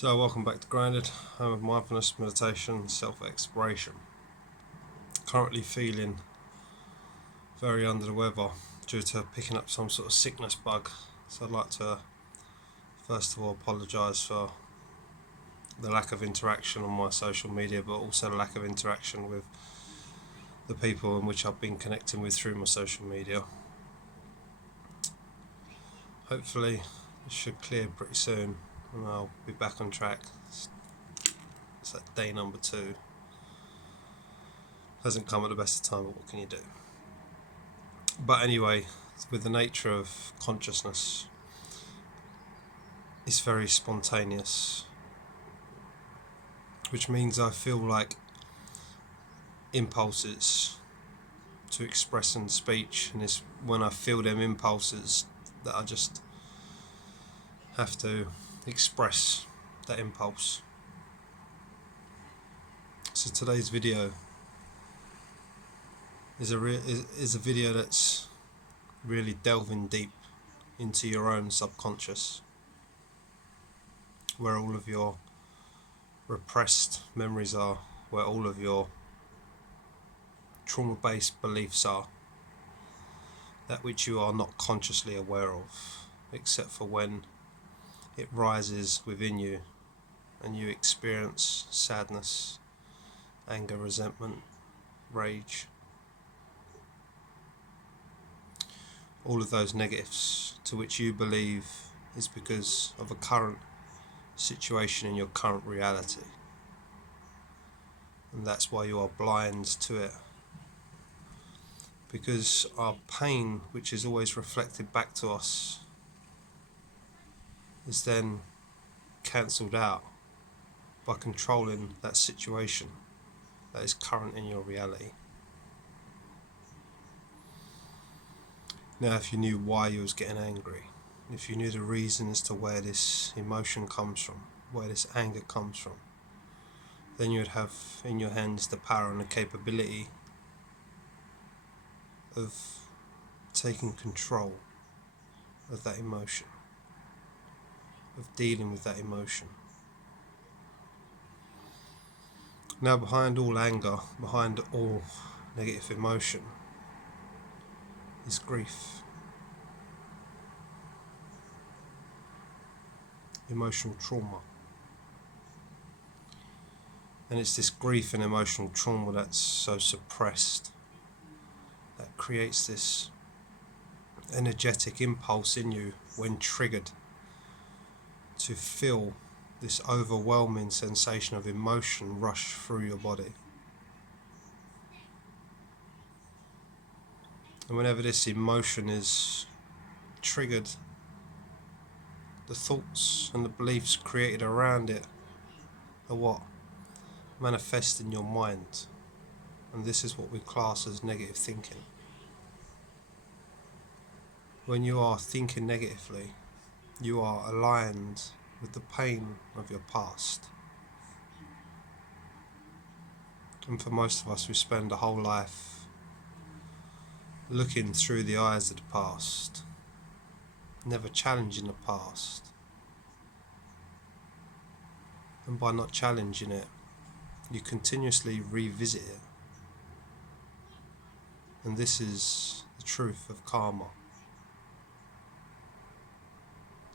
So welcome back to Grounded, home of mindfulness, meditation, self-exploration. Currently feeling very under the weather due to picking up some sort of sickness bug. So I'd like to first of all apologise for the lack of interaction on my social media, but also the lack of interaction with the people in which I've been connecting with through my social media. Hopefully it should clear pretty soon and I'll be back on track. It's like day number 2. Hasn't come at the best of time, but what can you do? But anyway, with the nature of consciousness, it's very spontaneous, which means I feel like impulses to express in speech, and it's when I feel them impulses that I just have to express that impulse. So today's video is a video that's really delving deep into your own subconscious, where all of your repressed memories are, where all of your trauma-based beliefs are, that which you are not consciously aware of, except for when it rises within you and you experience sadness, anger, resentment, rage, all of those negatives to which you believe is because of a current situation in your current reality, and that's why you are blind to it, because our pain, which is always reflected back to us, is then cancelled out by controlling that situation that is current in your reality. Now, if you knew why you was getting angry, if you knew the reason as to where this emotion comes from, where this anger comes from, then you would have in your hands the power and the capability of taking control of that emotion, of dealing with that emotion. Now, behind all anger, behind all negative emotion, is grief, emotional trauma. And it's this grief and emotional trauma that's so suppressed that creates this energetic impulse in you when triggered to feel this overwhelming sensation of emotion rush through your body. And whenever this emotion is triggered, the thoughts and the beliefs created around it are what manifest in your mind, and this is what we class as negative thinking. When you are thinking negatively, you are aligned with the pain of your past. And for most of us, we spend a whole life looking through the eyes of the past, never challenging the past. And by not challenging it, you continuously revisit it. And this is the truth of karma.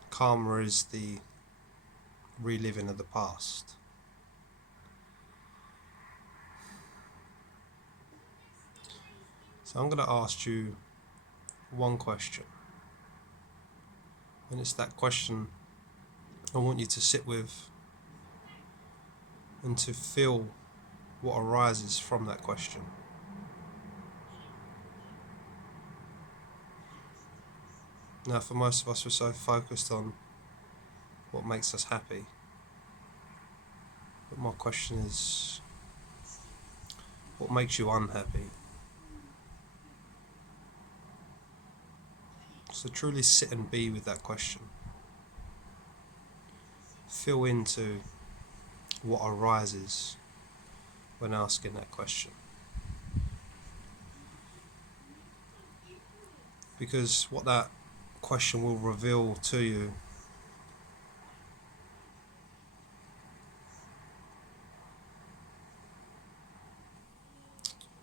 Karma is the reliving of the past. So I'm going to ask you one question. And it's that question I want you to sit with and to feel what arises from that question. Now, for most of us, we're so focused on what makes us happy. But my question is, what makes you unhappy? So truly sit and be with that question. Feel into what arises when asking that question. Because what that question will reveal to you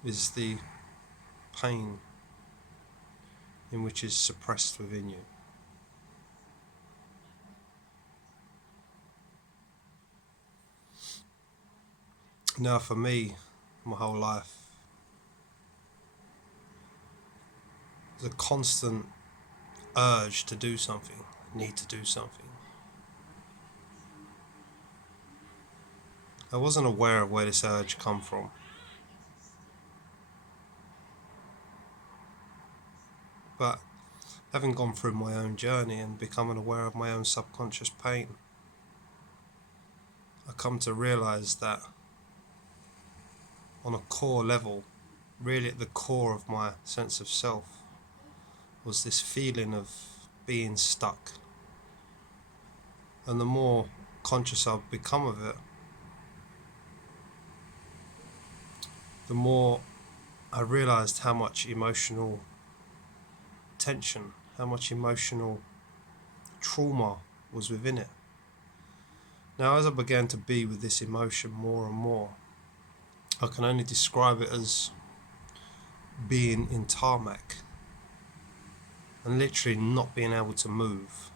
is the pain in which is suppressed within you. Now for me, my whole life, there's a constant urge to do something, need to do something. I wasn't aware of where this urge come from. But having gone through my own journey and becoming aware of my own subconscious pain, I come to realise that on a core level, really at the core of my sense of self, was this feeling of being stuck. And the more conscious I've become of it, the more I realised how much emotional tension, how much emotional trauma was within it. Now, as I began to be with this emotion more and more, I can only describe it as being in tarmac and literally not being able to move,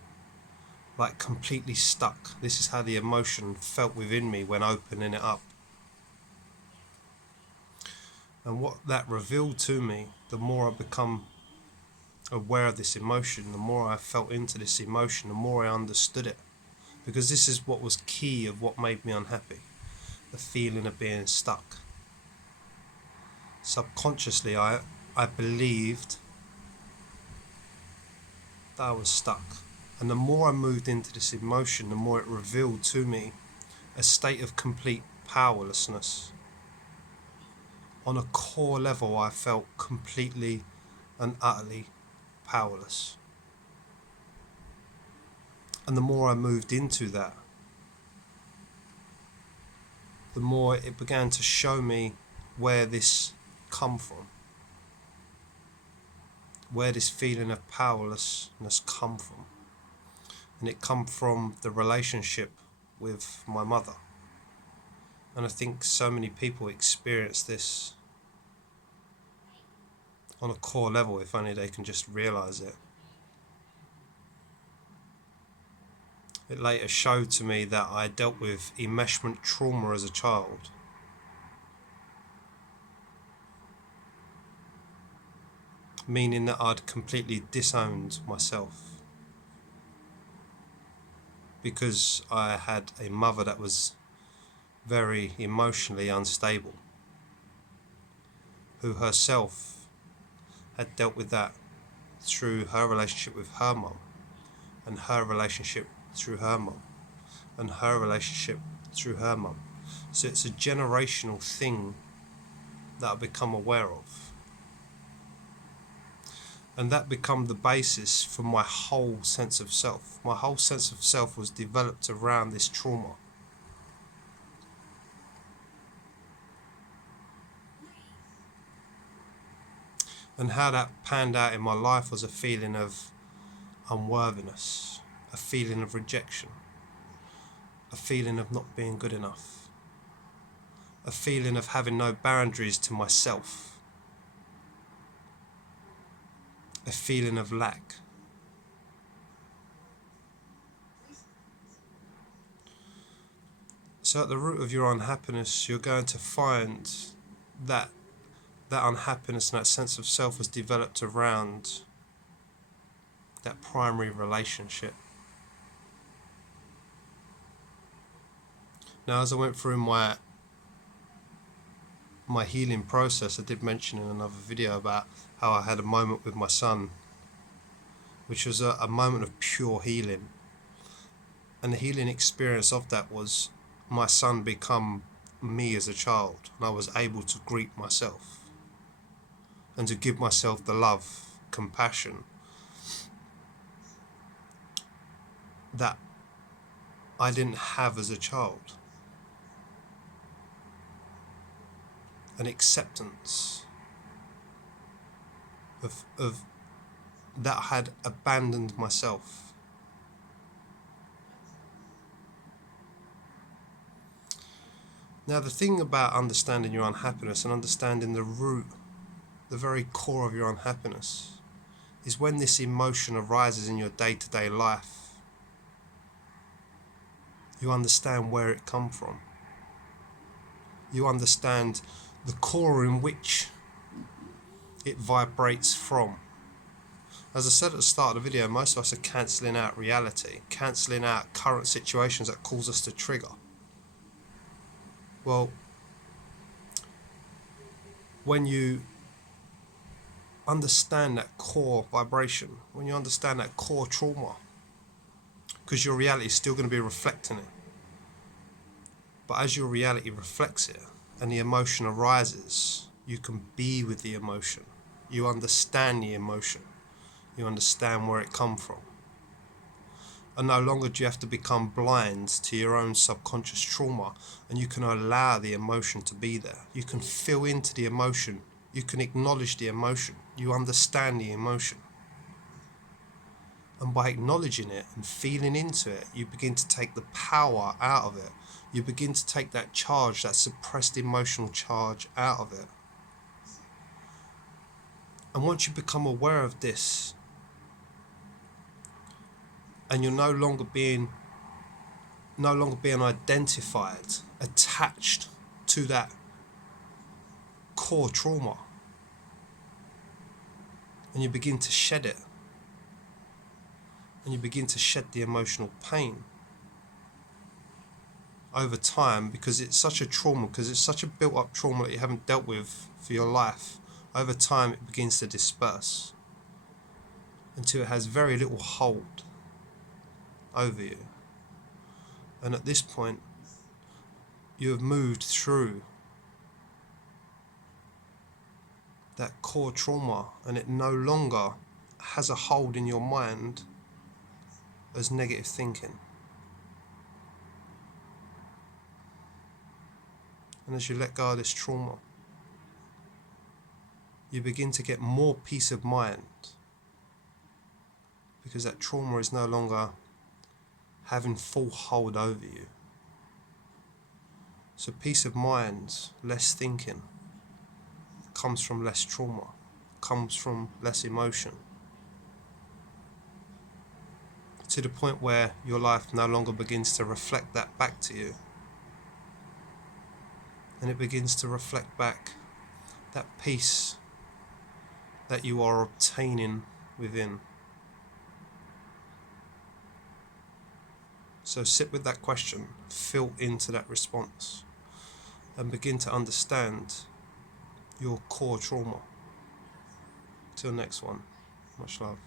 like completely stuck. This is how the emotion felt within me when opening it up. And what that revealed to me, the more I become aware of this emotion, the more I felt into this emotion, the more I understood it. Because this is what was key of what made me unhappy, the feeling of being stuck. Subconsciously, I believed that I was stuck. And the more I moved into this emotion, the more it revealed to me a state of complete powerlessness. On a core level, I felt completely and utterly powerless. And the more I moved into that, the more it began to show me where this come from, where this feeling of powerlessness come from. And it come from the relationship with my mother. And I think so many people experience this on a core level, if only they can just realise it. It later showed to me that I dealt with enmeshment trauma as a child. Meaning that I'd completely disowned myself. Because I had a mother that was very emotionally unstable, who herself had dealt with that through her relationship with her mum, and her relationship through her mum, and her relationship through her mum. So it's a generational thing that I've become aware of. And that became the basis for my whole sense of self. My whole sense of self was developed around this trauma. And how that panned out in my life was a feeling of unworthiness, a feeling of rejection, a feeling of not being good enough, a feeling of having no boundaries to myself, a feeling of lack. So at the root of your unhappiness, you're going to find that unhappiness and that sense of self was developed around that primary relationship. Now, as I went through my healing process, I did mention in another video about how I had a moment with my son, which was a moment of pure healing. And the healing experience of that was my son become me as a child, and I was able to greet myself and to give myself the love, compassion that I didn't have as a child. An acceptance of that I had abandoned myself. Now, the thing about understanding your unhappiness and understanding the root, the very core of your unhappiness, is when this emotion arises in your day-to-day life, you understand where it comes from. You understand the core in which it vibrates from. As I said at the start of the video, most of us are cancelling out reality, cancelling out current situations that cause us to trigger. Well, when you understand that core vibration, when you understand that core trauma, because your reality is still going to be reflecting it, but as your reality reflects it and the emotion arises, you can be with the emotion. You understand the emotion. You understand where it comes from. And no longer do you have to become blind to your own subconscious trauma, and you can allow the emotion to be there. You can feel into the emotion. You can acknowledge the emotion. You understand the emotion. And by acknowledging it and feeling into it, you begin to take the power out of it. You begin to take that charge, that suppressed emotional charge, out of it. And once you become aware of this, and you're no longer being identified, attached to that core trauma, and you begin to shed it, and you begin to shed the emotional pain over time, because it's such a trauma, because it's such a built-up trauma that you haven't dealt with for your life. Over time it begins to disperse until it has very little hold over you. And at this point you have moved through that core trauma, and it no longer has a hold in your mind as negative thinking. And as you let go of this trauma, you begin to get more peace of mind, because that trauma is no longer having full hold over you. So peace of mind, less thinking, comes from less trauma, comes from less emotion, to the point where your life no longer begins to reflect that back to you, and it begins to reflect back that peace that you are obtaining within. So sit with that question, feel into that response, and begin to understand your core trauma. Till next one, much love.